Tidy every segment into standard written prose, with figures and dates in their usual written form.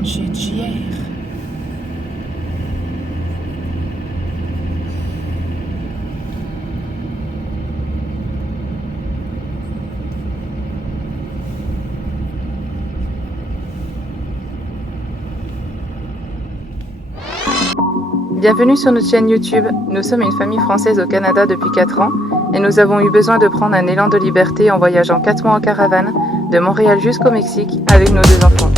rentre chez JR. Bienvenue sur notre chaîne YouTube. Nous sommes une famille française au Canada depuis 4 ans et nous avons eu besoin de prendre un élan de liberté en voyageant 4 mois en caravane de Montréal jusqu'au Mexique avec nos 2 enfants.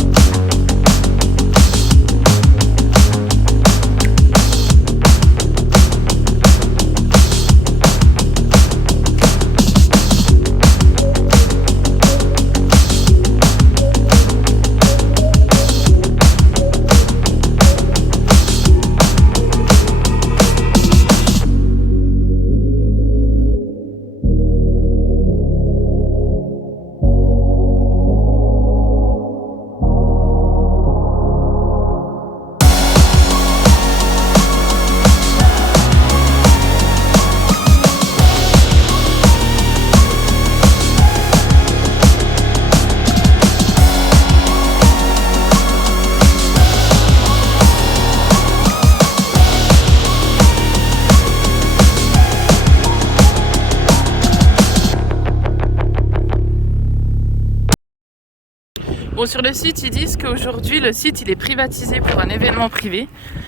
Bon, sur le site, ils disent qu'aujourd'hui, le site il est privatisé pour un événement privé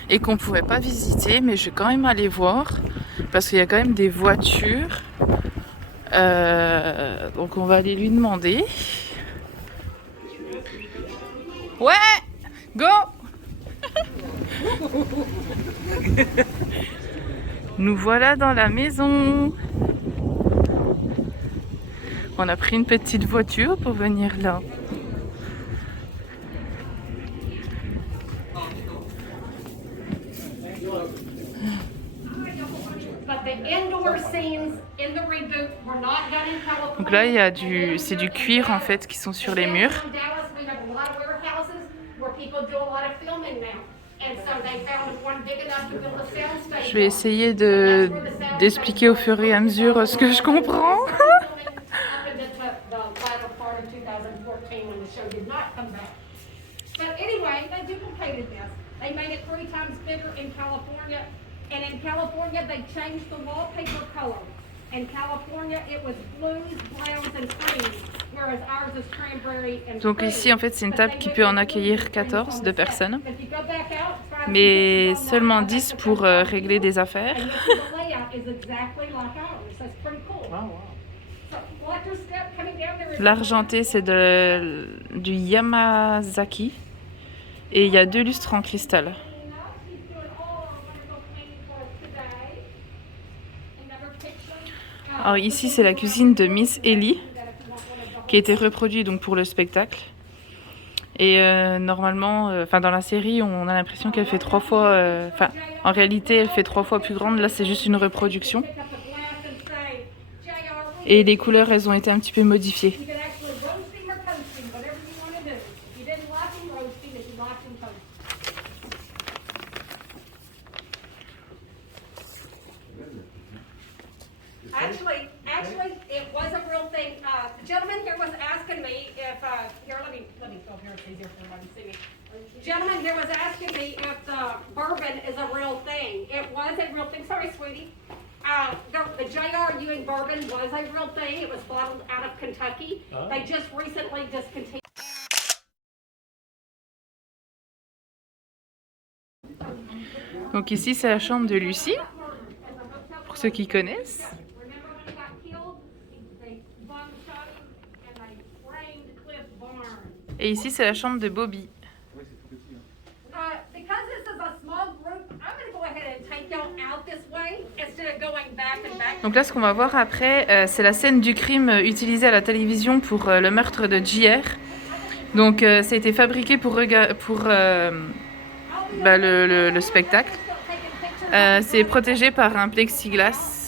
et qu'on ne pourrait pas visiter, mais je vais quand même aller voir parce qu'il y a quand même des voitures. Donc on va aller lui demander. Ouais, go. Nous voilà dans la maison. On a pris une petite voiture pour venir là. Donc là, il y a c'est du cuir en fait qui sont sur les murs. Je vais essayer d'expliquer au fur et à mesure ce que je comprends. And in California, they changed the wallpaper color. In California, it was blues, browns, and creams, whereas ours is cranberry and Donc ici, en fait, c'est une table qui peut en accueillir 14 de personnes, mais seulement 10 pour régler des affaires. L'argenté, c'est du Yamazaki, et il y a 2 lustres en cristal. Alors ici, c'est la cuisine de Miss Ellie qui a été reproduite donc pour le spectacle. Et normalement, dans la série, on a l'impression qu'elle fait 3 fois. En réalité, elle fait 3 fois plus grande. Là, c'est juste une reproduction. Et les couleurs, elles ont été un petit peu modifiées. Actually, it was a real thing. The gentleman here was asking me if, here, let me go here, it's easier for everybody to see me. The gentleman here was asking me if the bourbon is a real thing. It was a real thing. Sorry, sweetie. The J.R. Ewing bourbon was a real thing. It was bottled out of Kentucky. Oh. They just recently discontinued. Donc ici, c'est la chambre de Lucie, pour ceux qui connaissent. Et ici, c'est la chambre de Bobby. Donc là, ce qu'on va voir après, c'est la scène du crime utilisée à la télévision pour le meurtre de JR. Donc ça a été fabriqué pour le spectacle. C'est protégé par un plexiglas.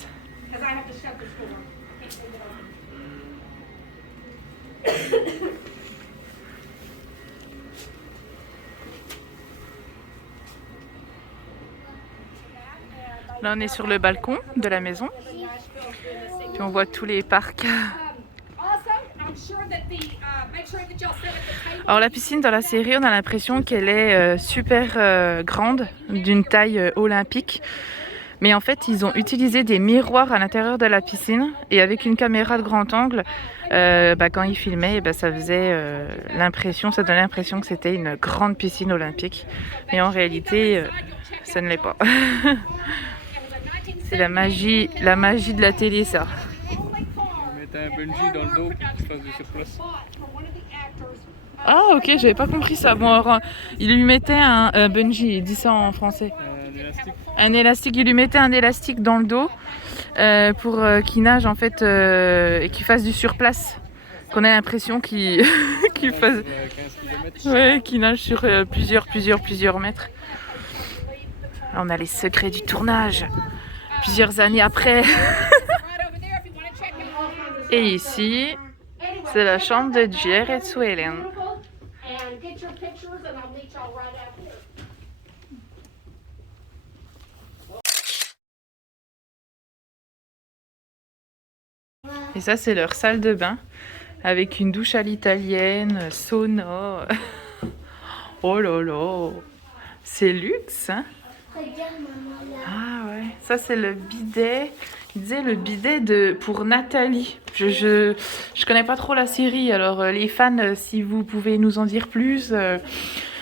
Là, on est sur le balcon de la maison. Puis on voit tous les parcs Alors la piscine dans la série, on a l'impression qu'elle est super grande, d'une taille olympique. Mais en fait, ils ont utilisé des miroirs à l'intérieur de la piscine et avec une caméra de grand angle, quand ils filmaient, ça faisait l'impression, ça donnait l'impression que c'était une grande piscine olympique. Mais en réalité, ça ne l'est pas. C'est la magie de la télé, ça. Ils mettaient un bungee dans le dos pour qu'il fasse du surplace. Ah ok, j'avais pas compris ça. Bon, alors, il lui mettait un bungee, il dit ça en français. Un élastique. Un élastique, il lui mettait un élastique dans le dos pour qu'il nage en fait et qu'il fasse du surplace. Qu'on ait l'impression qu'il fasse... 15 km. Ouais, qu'il nage sur plusieurs mètres. Là, on a les secrets du tournage, plusieurs années après. Et ici, c'est la chambre de Jared Swellen. Et ça, c'est leur salle de bain avec une douche à l'italienne, sauna. Oh là là, c'est luxe, hein? Ah ouais, ça c'est le bidet. Il disait le bidet pour Nathalie. Je connais pas trop la série, alors les fans, si vous pouvez nous en dire plus.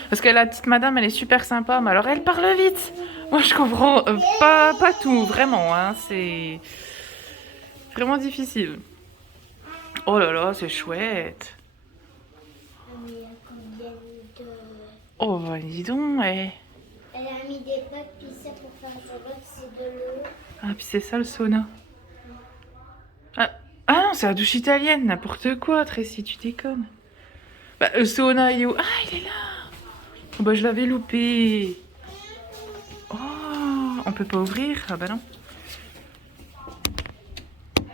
Parce que la petite madame, elle est super sympa, mais alors elle parle vite. Moi je comprends pas tout, vraiment, hein, c'est vraiment difficile. Oh là là, c'est chouette. Oh bah dis donc, Elle a mis des bacs, puis ça pour faire un sauna, c'est de l'eau. Ah, puis c'est ça le sauna. Ah non, c'est la douche italienne, n'importe quoi, Tracy, tu déconnes. Bah, le sauna, il est où? Ah, il est là. Oh, bah, je l'avais loupé. Oh, on peut pas ouvrir? Ah bah non.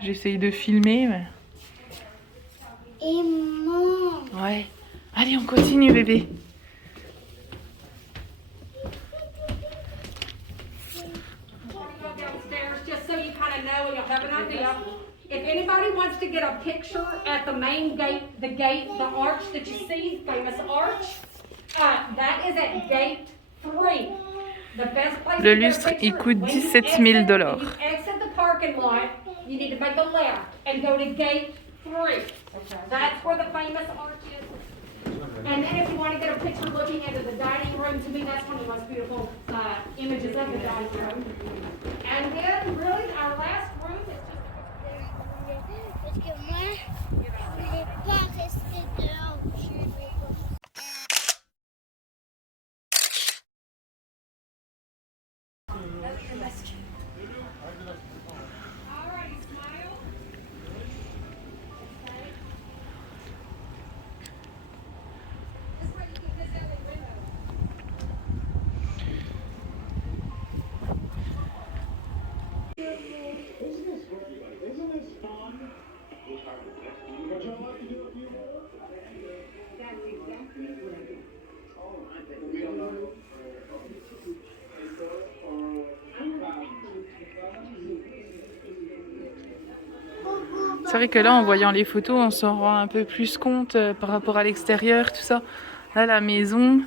J'essaye de filmer, mais... Et maman. Ouais. Allez, on continue, bébé. Just so you kind of know and you'll have an idea. If anybody wants to get a picture at the main gate, the arch that you see, famous arch, that is at gate 3. The best place Le to get a lustre, picture il coûte is when you 17 000 exit- $. when you exit the parking lot, you need to make a left and go to gate 3. That's where the famous arch is. And then if you want to get a picture looking into the dining room, to me that's one of the most beautiful images of the dining room. And then really our last room is just Parce que moi, je voulais pas rester dehors. Je vais C'est vrai que là, en voyant les photos, on s'en rend un peu plus compte par rapport à l'extérieur, tout ça. Là, la maison,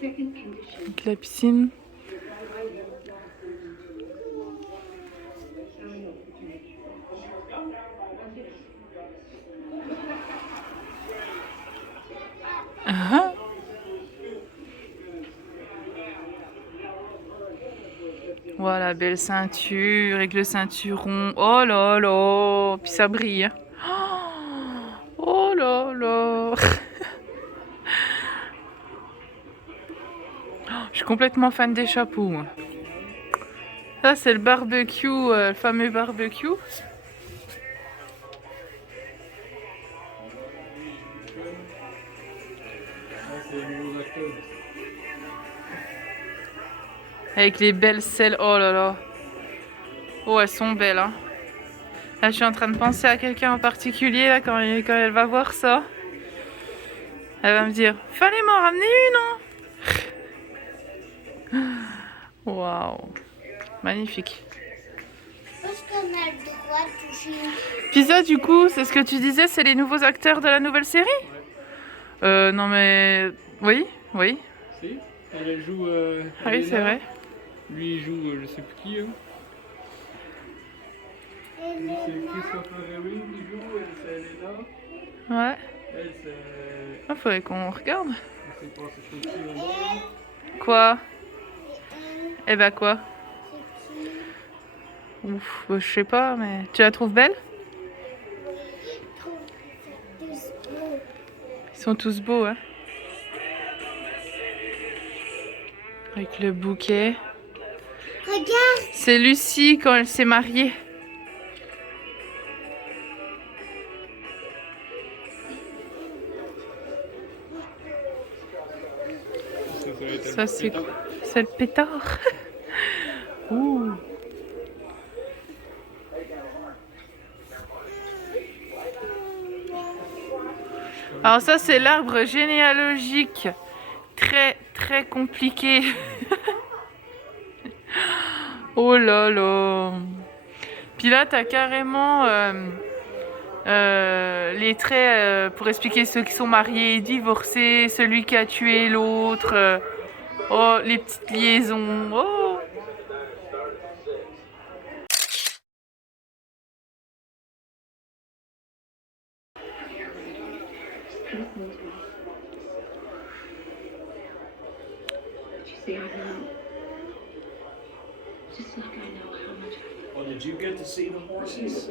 avec la piscine. Ah. Voilà, belle ceinture avec le ceinturon. Oh là là, puis ça brille. Oh là là. Je suis complètement fan des chapeaux. Moi. Ça, c'est le barbecue, le fameux barbecue. Avec les belles selles. Oh là là. Oh, elles sont belles. Hein. Là, je suis en train de penser à quelqu'un en particulier là, quand elle va voir ça. Elle va me dire, fallait m'en ramener une. Hein. Waouh. Magnifique. Parce est-ce qu'on a le droit de toucher une... Puis ça, du coup, c'est ce que tu disais, c'est les nouveaux acteurs de la nouvelle série? Non mais... Oui, oui. Si, elle joue. Ah oui, c'est Elena. vrai. Lui, il joue, je sais plus qui. Hein. Lui, c'est Christopher Herring qui joue, elle, c'est Elena. Ouais. Elle, c'est. Ah, faudrait qu'on regarde. Je sais pas, c'est Sophie en bas. Quoi? Et Eh ben quoi? c'est qui? Ouf, bah, je sais pas, mais... Tu la trouves belle? Je trouve que c'est tous beaux. Ils sont tous beaux, hein. Avec le bouquet. Regarde, C'est Lucie quand elle s'est mariée. va être Ça, un c'est pétard. c'est le pétard. Ouh. Alors ça, c'est l'arbre généalogique. Très, très compliqué. Oh là là. Puis là, t'as carrément les traits pour expliquer ceux qui sont mariés et divorcés, celui qui a tué l'autre. Oh, les petites liaisons. Oh. Well, did you get to see the horses?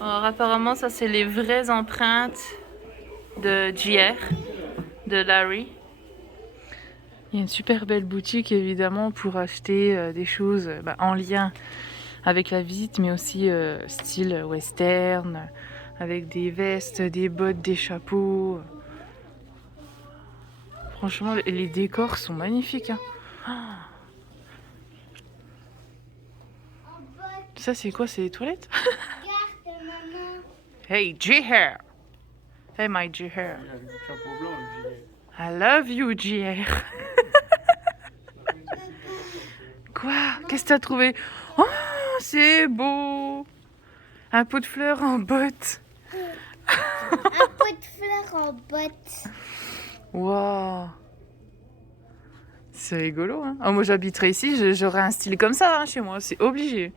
Alors apparemment, ça c'est les vraies empreintes de JR, de Larry. Il y a une super belle boutique évidemment pour acheter des choses en lien avec la visite, mais aussi style western, avec des vestes, des bottes, des chapeaux. Franchement, les décors sont magnifiques. Hein. en bas, Ça c'est quoi? C'est les toilettes? regarde, maman. Hey JR! Hey my JR! Il a le chapeau blanc, le gilet. I love you JR! Quoi? Qu'est-ce que t'as trouvé? Oh, c'est beau! Un pot de fleurs en botte. Un pot de fleurs en botte. Waouh! C'est rigolo, hein? Oh, moi j'habiterais ici, j'aurais un style comme ça hein, chez moi, c'est obligé.